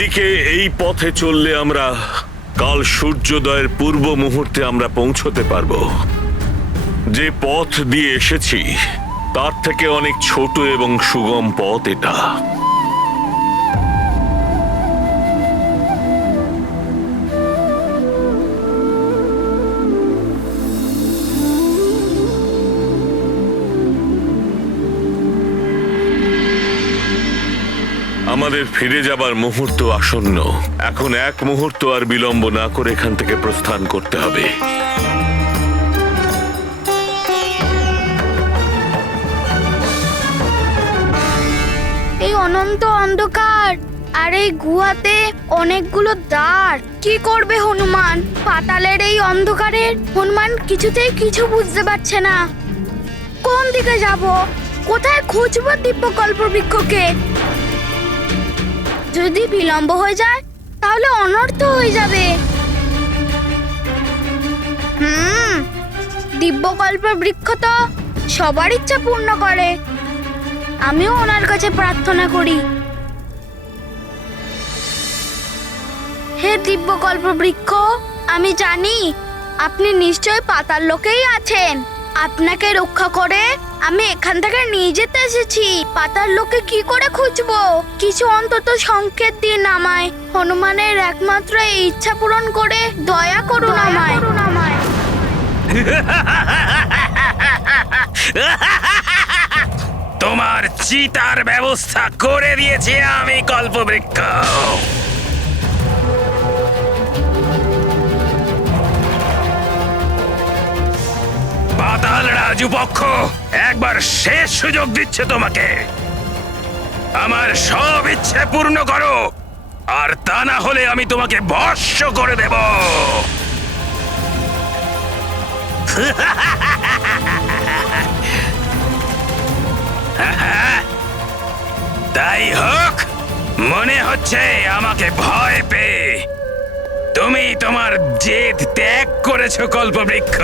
দিকে এই পথে চললে আমরা কাল সূর্যোদয়ের পূর্ব মুহূর্তে আমরা পৌঁছতে পারবো। যে পথ দিয়ে এসেছি তার থেকে অনেক ছোট এবং সুগম পথ এটা। আমাদের ফিরে যাবার মুহূর্ত আসন্ন। এখন এক মুহূর্ত আর বিলম্ব না করে এখান থেকে প্রস্থান করতে হবে। এই অনন্ত অন্ধকার আর এই গুহাতে অনেকগুলো দ্বার। কি করবে হনুমান? পাতালের এই অন্ধকারের হনুমান কিছুতেই কিছু বুঝতে পারছে না। কোন দিকে যাব? কোথায় খুঁজবো দিব্য কল্পবৃক্ষকে? যদি বিলম্ব হয়ে যায় তাহলে অনর্থ হয়ে যাবে। দিব্য কল্পবৃক্ষ তো সবার ইচ্ছা পূর্ণ করে। আমিও ওনার কাছে প্রার্থনা করি। হে দিব্য কল্পবৃক্ষ, আমি জানি আপনি নিশ্চয় পাতাল লোকেই আছেন। আপনাকে রক্ষা করে আমি এখান থেকে নিয়ে যেতে এসেছি। পাতাল লোকে কি করে খুঁজবো? কিছু অন্তত সংকেত দিন আমায়। হনুমানের একমাত্র এই ইচ্ছা পূরণ করে দয়া করুন আমায়। তোমার চিতার ব্যবস্থা করে দিয়েছি আমি কল্পবৃক্ষ। পাতাল রাজু পক্ষ একবার শেষ সুযোগ দিচ্ছে তোমাকে। আমার সব ইচ্ছে পূর্ণ করো, আর তা না হলে আমি তোমাকে ভস্ম করে দেব। তাই হোক। মনে হচ্ছে আমাকে ভয় পেয়ে তুমি তোমার জেদ ত্যাগ করেছো কল্পবৃক্ষ।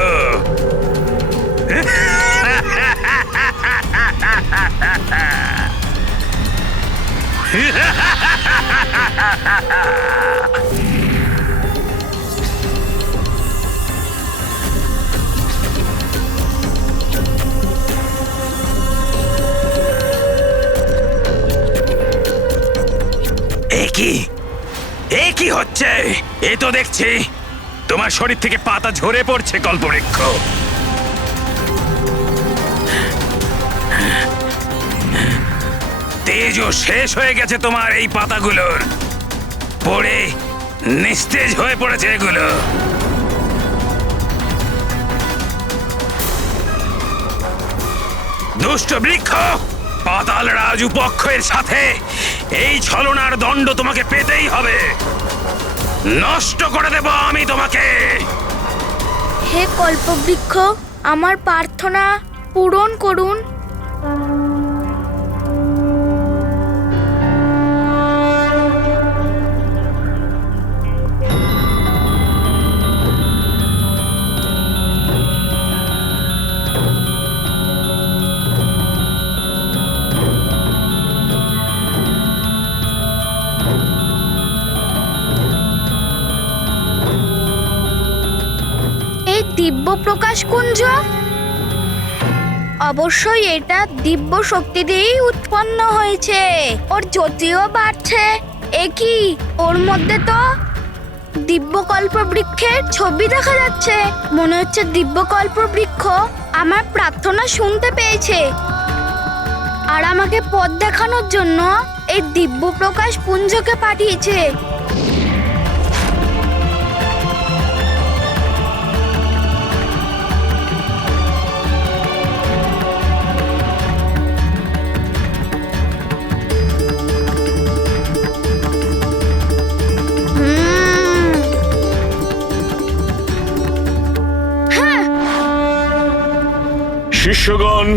এ কি হচ্ছে? এ তো দেখছি তোমার শরীর থেকে পাতা ঝরে পড়ছে কল্পবৃক্ষ। তেজও শেষ হয়ে গেছে তোমার এই পাতাগুলোর। পড়ে নিস্তেজ হয়ে পড়েছে এগুলো। দুষ্ট বৃক্ষ, পাতাল রাজু পক্ষের সাথে এই ছলনার দণ্ড তোমাকে পেতেই হবে। নষ্ট করে দেব আমি তোমাকে। হে কল্পবৃক্ষ, আমার প্রার্থনা পূরণ করুন। দিব্য প্রকাশ কুঞ্জ, অবশ্যই এটা দিব্য শক্তি দিয়েই উৎপন্ন হয়েছে। ওর জ্যোতিও বাড়ছে। এ কি, ওর মধ্যে তো দিব্য কল্পবৃক্ষের ছবি দেখা যাচ্ছে। মনে হচ্ছে দিব্য কল্পবৃক্ষ আমার প্রার্থনা শুনতে পেয়েছে আর আমাকে পথ দেখানোর জন্য এই দিব্য প্রকাশ পুঞ্জকে পাঠিয়েছে। শিষ্যগণ,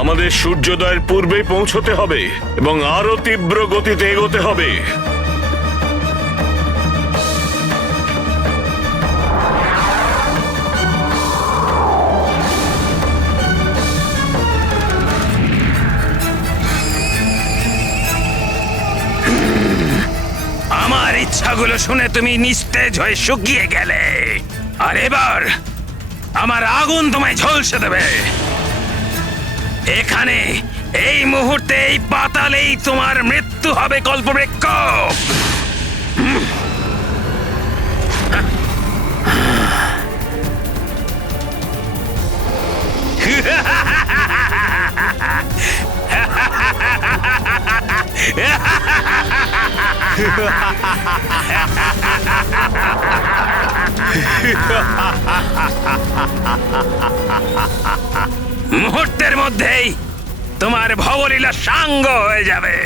আমাদের সূর্যোদয়ের পূর্বেই পৌঁছতে হবে এবং আরো তীব্র গতিতে এগোতে হবে। ইচ্ছাগুলো শুনে তুমি নিস্তেজ হয়ে শুকিয়ে গেলে, আর এবার আমার আগুন তোমায় ঝলসে দেবে। এখানে এই মুহূর্তে এই পাতালেই তোমার মৃত্যু হবে কল্পবৃক্ষ। মুহূর্তের মধ্যেই তোমার ভবলীলা সাঙ্গ হয়ে যাবে,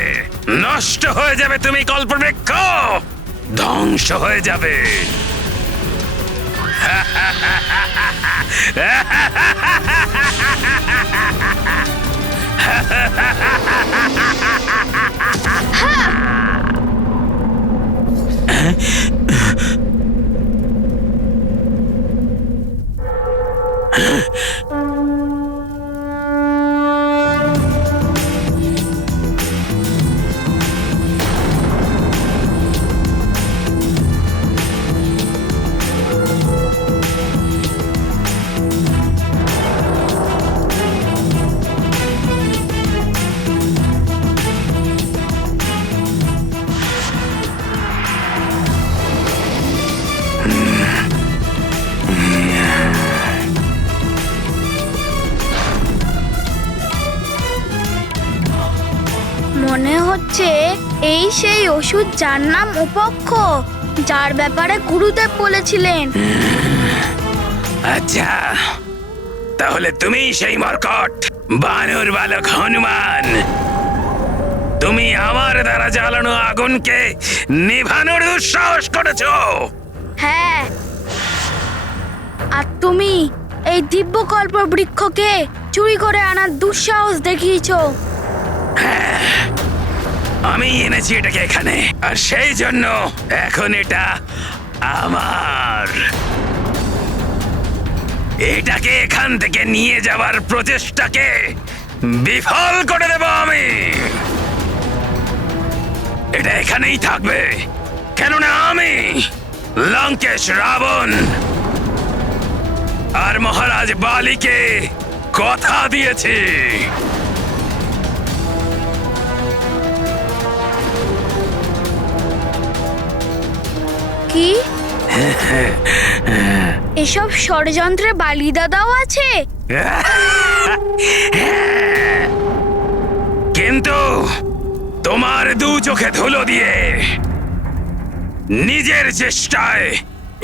নষ্ট হয়ে যাবে তুমি কল্পবৃক্ষ, ধ্বংস হয়ে যাবে। মনে হচ্ছে এই সেই ওষুধ যার নাম উপক্ষ, যার ব্যাপারে গুরুদেব বলেছিলেন। আচ্ছা, তাহলে তুমি সেই মর্কট বানর বালক হনুমান। তুমি আমার দ্বারা জ্বালানো আগুনকে নিভানোর দুঃসাহস করেছো। হ্যাঁ, আর তুমি এই দিব্যকল্প বৃক্ষকে চুরি করে আনার দুঃসাহস দেখিয়েছো। আমি এনেছি এটাকে এখানে, আর সেই জন্য এখন এটা আমার। এটাকে এখান থেকে নিয়ে যাওয়ার প্রচেষ্টাকে বিফল করে দেব আমি। এটা এখানেই থাকবে, কেননা আমি লঙ্কেশ রাবণ আর মহারাজ বালিকে কথা দিয়েছি। কি এসব ষড়যন্ত্রে বালি দাদাও আছে? কিন্তু তোমার দু চোখে ধুলো দিয়ে নিজের চেষ্টায়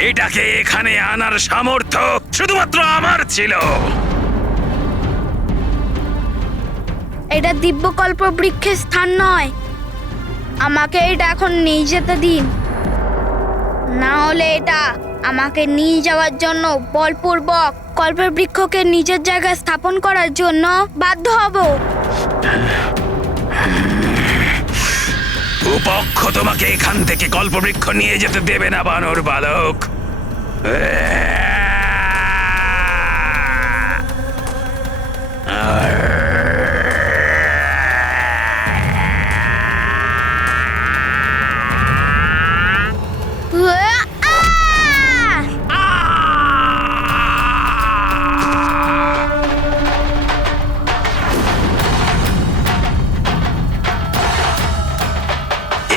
এটাকে এখানে আনার সামর্থ্য শুধুমাত্র আমার ছিল। এটা দিব্যকল্প বৃক্ষের স্থান নয়, আমাকে এটা এখন নিয়ে যেতে দিন, না হলে এটা আমাকে নিয়ে যাওয়ার জন্য বলপূর্বক কল্পবৃক্ষকে নিজের জায়গায় স্থাপন করার জন্য বাধ্য হব। উপক্ষ তোমাকে এখান থেকে কল্পবৃক্ষ নিয়ে যেতে দেবে না বানর বালক।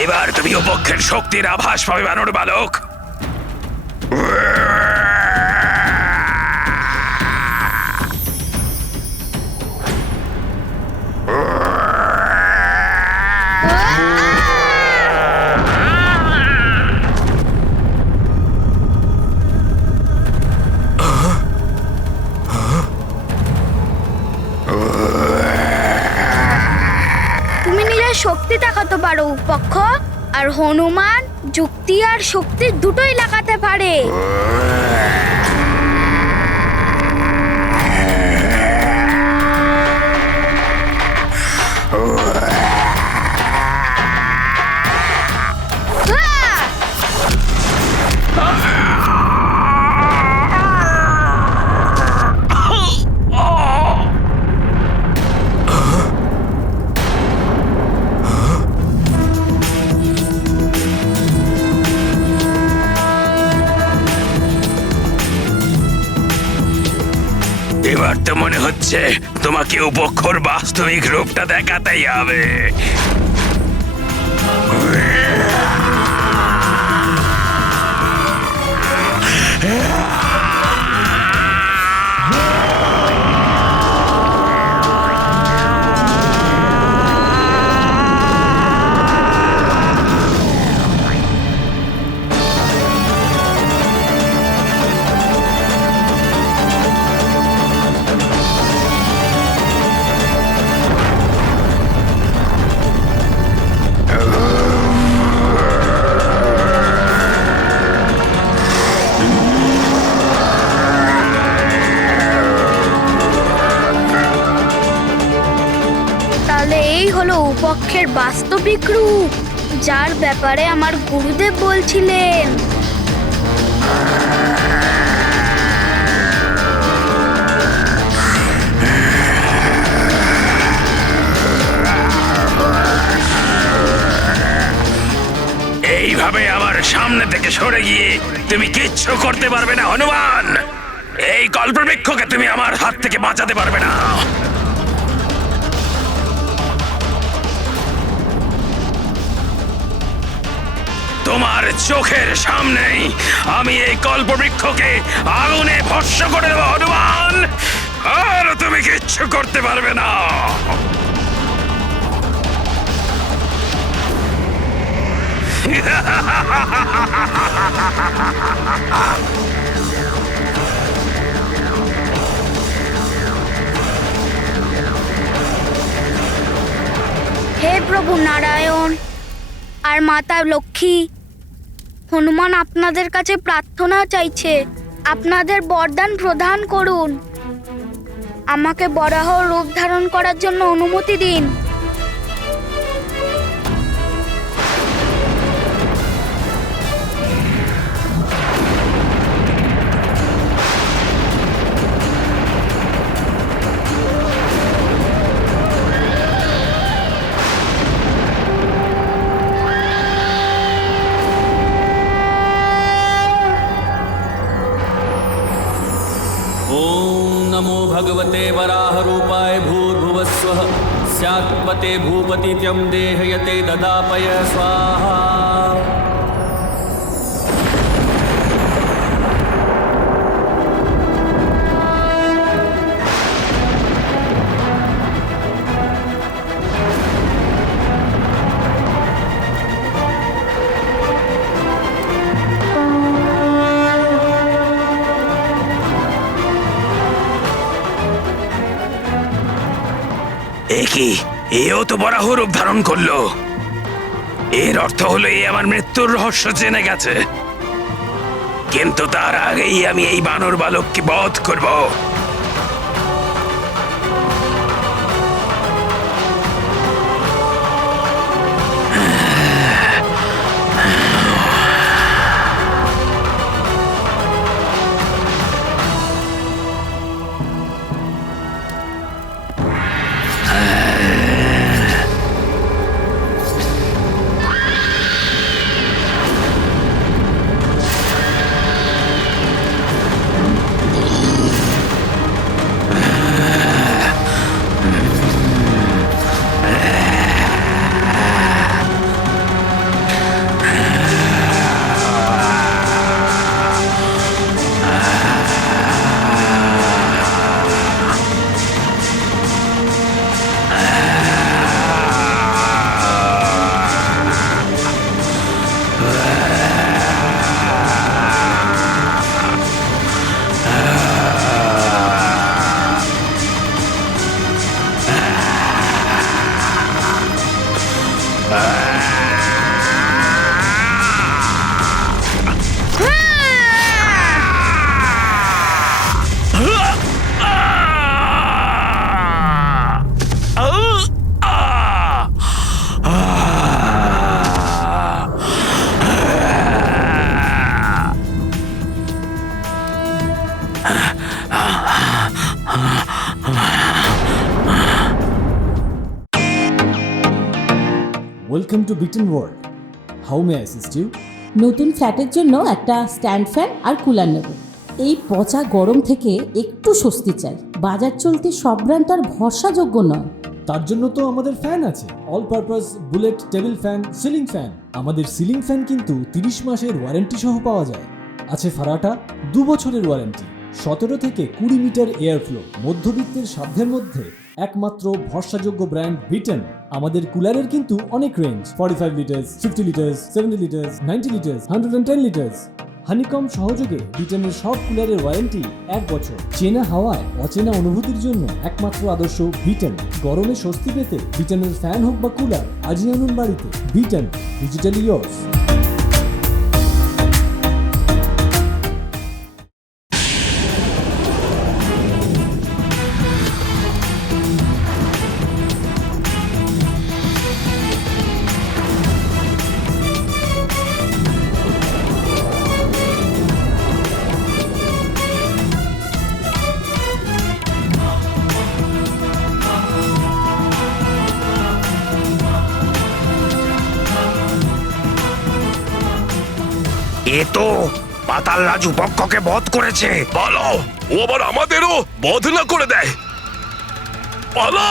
এবার তুমি উপক্ষের শক্তির আভাস পাবে বানর বালক। তুমি নিজের শক্তি দেখাতে পারো উপক্ষ, আর হনুমান যুক্তি আর শক্তি দুটোই লাগাতে পারে। এবার তো মনে হচ্ছে তোমাকে উপক্ষর বাস্তবিক রূপটা দেখাতেই হবে। তাহলে এই হলো উপক্ষের বাস্তবিক রূপ, যার ব্যাপারে আমার গুরুদেব বলছিলেন। এইভাবে আমার সামনে থেকে সরে গিয়ে তুমি কিচ্ছু করতে পারবে না হনুমান। এই কল্পবৃক্ষকে তুমি আমার হাত থেকে বাঁচাতে পারবে না। তোমার চোখের সামনেই আমি এই কল্পবৃক্ষকে আগুনে ভস্ম করে দেবো হনুমান, আর তুমি কিচ্ছু করতে পারবে না। হে প্রভু নারায়ণ আর মাতা লক্ষ্মী, হনুমান আপনাদের কাছে প্রার্থনা চাইছে, আপনাদের বরদান প্রদান করুন। আমাকে বরাহ রূপ ধারণ করার জন্য অনুমতি দিন। ॐ नमो भगवते वराहरूपाय भूर्भुवस्वः स्यात्पते भूपतित्यं देहयते ददापय स्वाहा। কি এও তো বরাহ রূপ ধারণ করলো। এর অর্থ হলো এ আমার মৃত্যুর রহস্য জেনে গেছে, কিন্তু তার আগেই আমি এই বানর বালককে বধ করব। ওয়েলকাম টু বিটেন world. How may assist you? নতুন ফ্ল্যাটের জন্য একটা স্ট্যান্ড ফ্যান আর কুলার নেব। এই পচা গরম থেকে একটু স্বস্তি চাই। বাজার চলতি সব ব্র্যান্ড আর ভরসাযোগ্য নয়। তার জন্য তো আমাদের ফ্যান আছে, all purpose bullet table fan, ceiling fan. আমাদের সিলিং ফ্যান কিন্তু 30 মাসের ওয়ারেন্টি সহ পাওয়া যায়। আছে ফারাটা 2 বছরের ওয়ারেন্টি, 17 থেকে 20 মিটার এয়ার ফ্লো, মধ্যবিত্তের সাধ্যের মধ্যে একমাত্র ভরসাযোগ্য ব্র্যান্ড বিটেন। আমাদের কুলারের কিন্তু অনেক range, 45 litres, 50 litres, 70 litres, 90 litres, 110 litres. Honeycomb সহযোগে বিটেনের সব কুলারের ওয়ারেন্টি 1 বছর। চেনা হাওয়ায় অচেনা অনুভূতির জন্য একমাত্র আদর্শ বিটেন। গরমে স্বস্তি পেতে বিটেনের ফ্যান হোক বা কুলার আজই আনুন বাড়িতে। Beaten, digitally years. এ তো পাতাল রাজু পক্ষকে বধ করেছে। বলো, ও আবার আমাদেরও বধ না করে দেয়। বলো।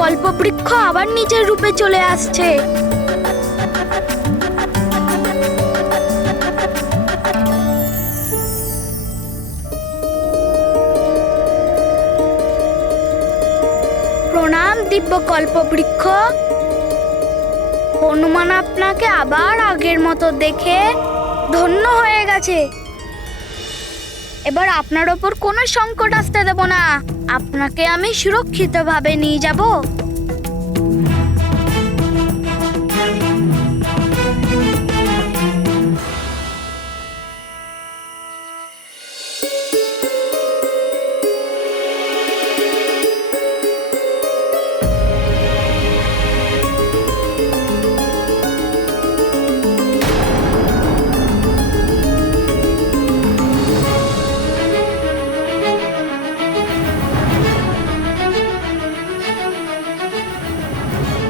কল্পবৃক্ষ আবার নিজের রূপে চলে আসছে। প্রণাম দিব্য কল্পবৃক্ষ। হনুমান আপনাকে আবার আগের মতো দেখে ধন্য হয়ে গেছে। এবার আপনার ওপর কোনো সংকট আসতে দেব না। আপনাকে আমি সুরক্ষিতভাবে নিয়ে যাব।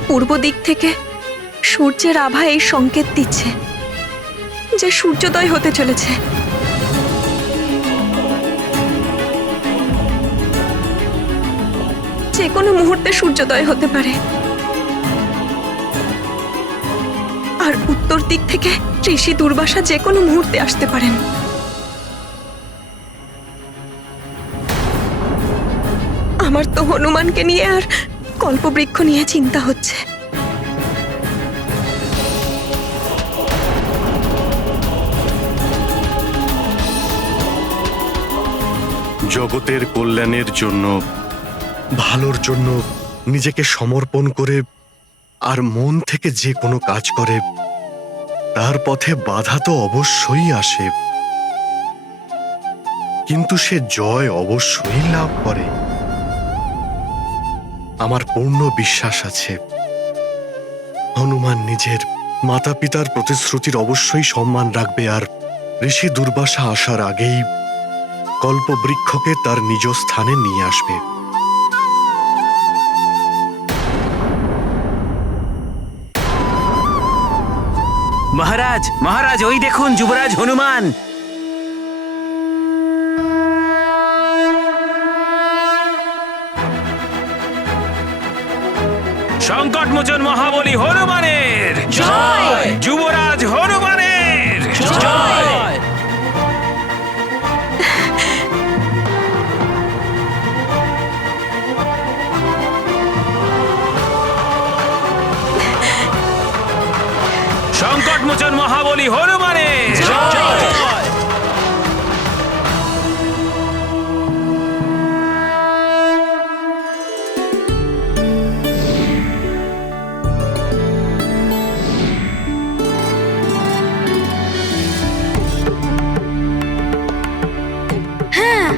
পূর্ব দিক থেকে সূর্যের আভা এই সংকেত দিচ্ছে যে সূর্যোদয় হতে চলেছে। যে কোনো মুহূর্তে সূর্যোদয় হতে পারে। আর উত্তর দিক থেকে ঋষি দুর্বাসা যে কোনো মুহূর্তে আসতে পারেন। আমার তো হনুমানকে নিয়ে আর কল্পবৃক্ষ নিয়ে চিন্তা হচ্ছে। জগতের কল্যাণের জন্য, ভালোর জন্য নিজেকে সমর্পণ করে আর মন থেকে যে কোনো কাজ করে, তার পথে বাধা তো অবশ্যই আসে, কিন্তু সে জয় অবশ্যই লাভ করে। আমার পূর্ণ বিশ্বাস আছে হনুমান নিজের মাতা পিতার প্রতিশ্রুতির অবশ্যই সম্মান রাখবে, আর ঋষি দুর্বাসা আসার আগেই কল্পবৃক্ষকে তার নিজ স্থানে নিয়ে আসবে। মহারাজ, মহারাজ, ওই দেখুন যুবরাজ হনুমান। সংকটমোচন মহাবলী হনুমানের জয়, যুবরাজ হনুমানের জয়। মোচন মহাবলী হনুমানের হ্যাঁ,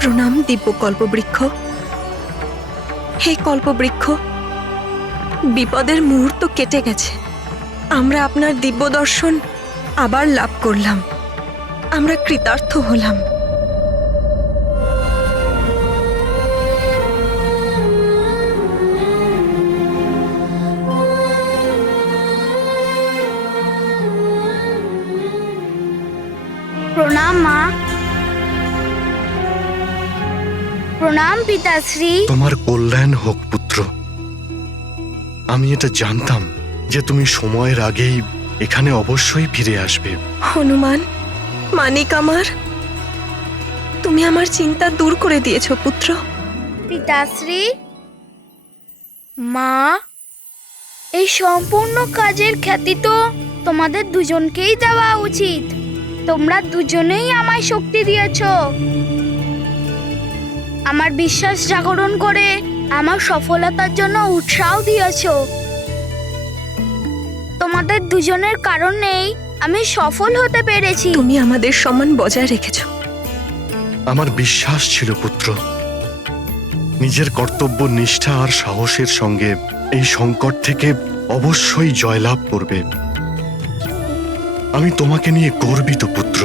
প্রণাম দিব্য কল্পবৃক্ষ। হে কল্পবৃক্ষ, বিপদের মুহূর্ত কেটে গেছে। আমরা আপনার দিব্য দর্শন আবার লাভ করলাম। আমরা কৃতার্থ হলাম। প্রণাম মা। প্রণাম পিতাশ্রী। তোমার কল্যাণ হোক পুত্র। আমি এটা জানতাম যে তুমি সময়ের আগেই এখানে অবশ্যই ফিরে আসবে। হনুমান, মানিক আমার, তুমি আমার চিন্তা দূর করে দিয়েছ পুত্র। পিতাশ্রী, মা, এই সম্পূর্ণ কাজের খ্যাতি তো তোমাদের দুজনকেই দেওয়া উচিত। তোমরা দুজনেই আমায় শক্তি দিয়েছো, আমার বিশ্বাস জাগরণ করে আমার সফলতার জন্য উৎসাহ দিয়েছো। তোমাদের দুজনের কারণেই আমি সফল হতে পেরেছি। তুমি আমাদের সম্মান বজায় রেখেছ। আমার বিশ্বাস ছিল পুত্র, নিজের কর্তব্য নিষ্ঠা আর সাহসের সঙ্গে এই সংকট থেকে অবশ্যই জয়লাভ করবে। আমি তোমাকে নিয়ে গর্বিত পুত্র।